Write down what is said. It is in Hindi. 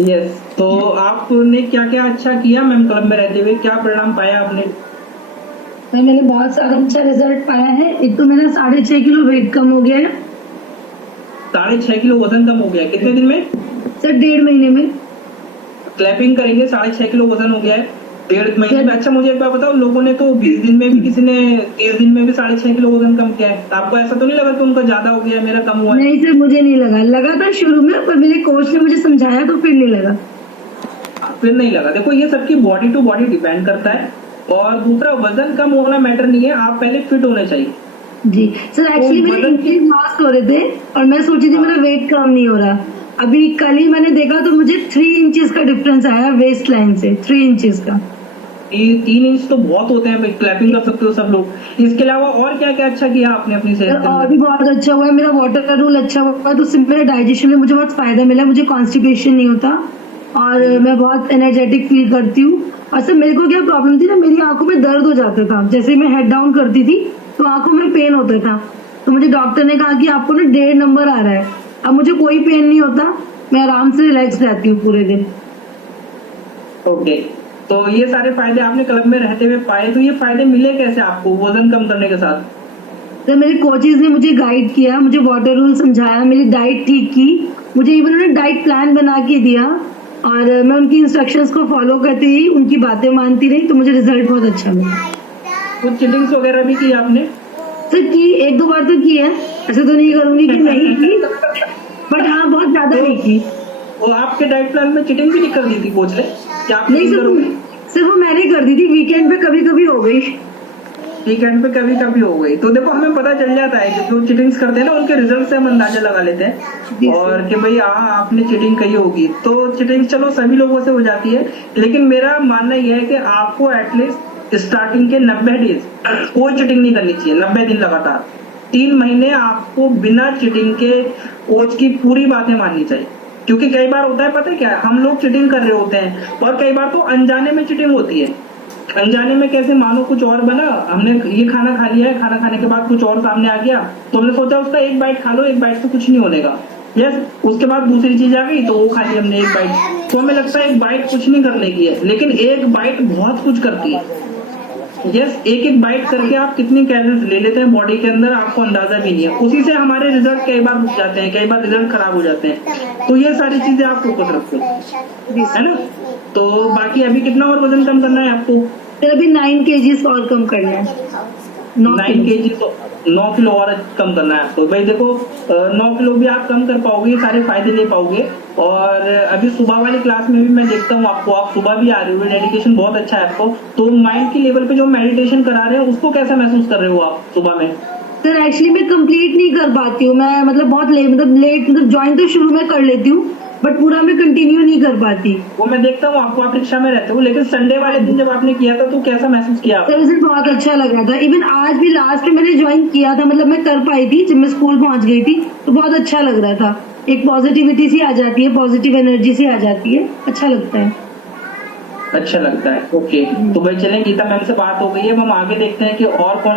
यस, तो आपने क्या क्या अच्छा किया मैम क्लब में रहते हुए, क्या परिणाम पाया आपने? सर मैंने बहुत सारा अच्छा रिजल्ट पाया है। एक तो मेरा 6.5 किलो वेट कम हो गया है। 6.5 किलो वजन कम हो गया है कितने दिन में? सर 1.5 महीने में। क्लैपिंग करेंगे, 6.5 किलो वजन हो गया है 1.5 महीने में। अच्छा मुझे एक बात बताओ, लोगों ने तो 20 दिन में भी, किसी ने 30 दिन में भी 6.5 किलो वजन कम किया है। आपको ऐसा तो नहीं लगा कि उनका ज्यादा हो गया है, मेरा कम हुआ है? नहीं सर, मुझे नहीं लगा। लगा था शुरू में, पर मेरे कोच ने मुझे समझाया तो फिर नहीं लगा। फिर नहीं लगा। देखो ये सबकी बॉडी टू बॉडी डिपेंड करता है। और दूसरा, वजन कम होना मैटर नहीं है, आप पहले फिट होने चाहिए। जी सर, एक्चुअली मेरे वजन की इंचेस लॉस हो रहे थे और मैं सोची थी मेरा वेट कम नहीं हो रहा। अभी कल ही मैंने देखा तो मुझे 3 इंचेस का डिफरेंस आया वेस्ट लाइन से, 3 इंचेस का। 3 इंच तो बहुत होते हैं भाई, क्लैपिंग कर सकते हो सब लोग। इसके अलावा और क्या क्या अच्छा किया आपने अपनी सर सेहत के और अंदर? भी बहुत अच्छा हुआ है, मेरा वाटर का रूल अच्छा हुआ है, तो उससे मेरे डाइजेशन में मुझे बहुत फायदा मिला। मुझे कॉन्स्टिपेशन नहीं होता और मैं बहुत एनर्जेटिक फील करती हूँ। और सर मेरे को क्या प्रॉब्लम थी ना, मेरी आंखों में दर्द हो जाता था जैसे मैं हेड डाउन करती थी तो आंखों में पेन होता था। तो मुझे डॉक्टर ने कहा कि आपको ना 1.5 नंबर आ रहा है। अब मुझे कोई पेन नहीं होता, मैं आराम से रिलैक्स रहती हूँ पूरे दिन। ओके, तो ये सारे फायदे आपने क्लब में रहते हुए पाए, तो ये फायदे मिले कैसे आपको वजन कम करने के साथ? सर मेरे कोचेज ने मुझे गाइड किया, मुझे वाटर रूल समझाया, मेरी डाइट ठीक की, मुझे इवन उन्होंने डाइट प्लान बना के दिया और मैं उनकी इंस्ट्रक्शंस को फॉलो करती रही, उनकी बातें मानती रही, तो मुझे रिजल्ट बहुत अच्छा मिला। कुछ चिटिंग्स वगैरह भी की आपने? सर की 1-2 बार तो की है, ऐसे तो नहीं करूंगी कि नहीं की, बट हाँ बहुत ज्यादा नहीं की। वो आपके डाइट प्लान में चिटिंग भी नहीं कर दी थी कोच ने? क्या आप नहीं चिटिंग करोगे? सर, सिर्फ वो मैंने कर दी थी, वीकेंड पे कभी कभी हो गई। वीकेंड पे कभी कभी हो गई तो देखो हमें पता चल जाता है कि जो चिटिंग्स करते हैं ना, उनके रिजल्ट से हम अंदाजा लगा लेते हैं और कि भाई हाँ आपने चिटिंग कही होगी। तो चिटिंग चलो सभी लोगों से हो जाती है, लेकिन मेरा मानना यह है कि आपको एटलीस्ट स्टार्टिंग के 90 डेज कोई चिटिंग नहीं करनी चाहिए। 90 दिन लगातार 3 महीने आपको बिना चिटिंग के कोच की पूरी बातें माननी चाहिए। क्योंकि कई बार होता है, पता है क्या है, हम लोग चिटिंग कर रहे होते हैं और कई बार तो अनजाने में चिटिंग होती है। अनजाने में कैसे, मानो कुछ और बना, हमने ये खाना खा लिया है, खाना खाने के बाद कुछ और सामने आ गया तो हमने सोचा उसका एक बाइट खा लो, एक बाइट से कुछ नहीं होने का। यस, उसके बाद दूसरी चीज आ गई तो वो खा ली हमने एक बाइट, तो हमें लगता है एक बाइट कुछ नहीं करने की है, लेकिन एक बाइट बहुत कुछ करती है। यस, एक एक बाइट करके आप कितनी कैलोरीज ले लेते हैं बॉडी के अंदर, आपको अंदाजा भी नहीं है। उसी से हमारे रिजल्ट कई बार रुक जाते हैं, कई बार रिजल्ट खराब हो जाते हैं। तो ये सारी चीजें आप फोकस रखो, है ना? तो बाकी अभी कितना और वजन कम करना है आपको? फिर अभी 9 केजीज और कम करना है। 9 केजी तो 9 किलो और कम करना है आपको। भाई देखो 9 किलो भी आप कम कर पाओगे, ये सारे फायदे ले पाओगे। और अभी सुबह वाली क्लास में भी मैं देखता हूँ आपको, आप सुबह भी आ रहे हो, डेडिकेशन बहुत अच्छा है आपको। तो माइंड की लेवल पे जो मेडिटेशन करा रहे हो उसको कैसा महसूस कर रहे हो आप सुबह में? सर एक्चुअली मैं कंप्लीट नहीं कर पाती हूँ, मैं मतलब बहुत लेट, मतलब ज्वाइन तो शुरू में कर लेती हूँ बट पूरा मैं कंटिन्यू नहीं कर पाती। वो मैं देखता हूँ आपको, आप रिक्शा में रहते हो, लेकिन संडे वाले दिन जब आपने किया था तो कैसा महसूस किया आपने? सर उस दिन बहुत अच्छा लग रहा था। इवन आज भी लास्ट में मैंने ज्वाइन किया था, मतलब मैं कर पाई थी जब मैं स्कूल पहुंच गई थी, तो बहुत अच्छा लग रहा था। एक पॉजिटिविटी सी आ जाती है, पॉजिटिव एनर्जी सी आ जाती है, अच्छा लगता है। अच्छा लगता है। ओके, तो भाई चलें, गीता मैम से बात हो गई है, अब हम आगे देखते हैं कि और कौन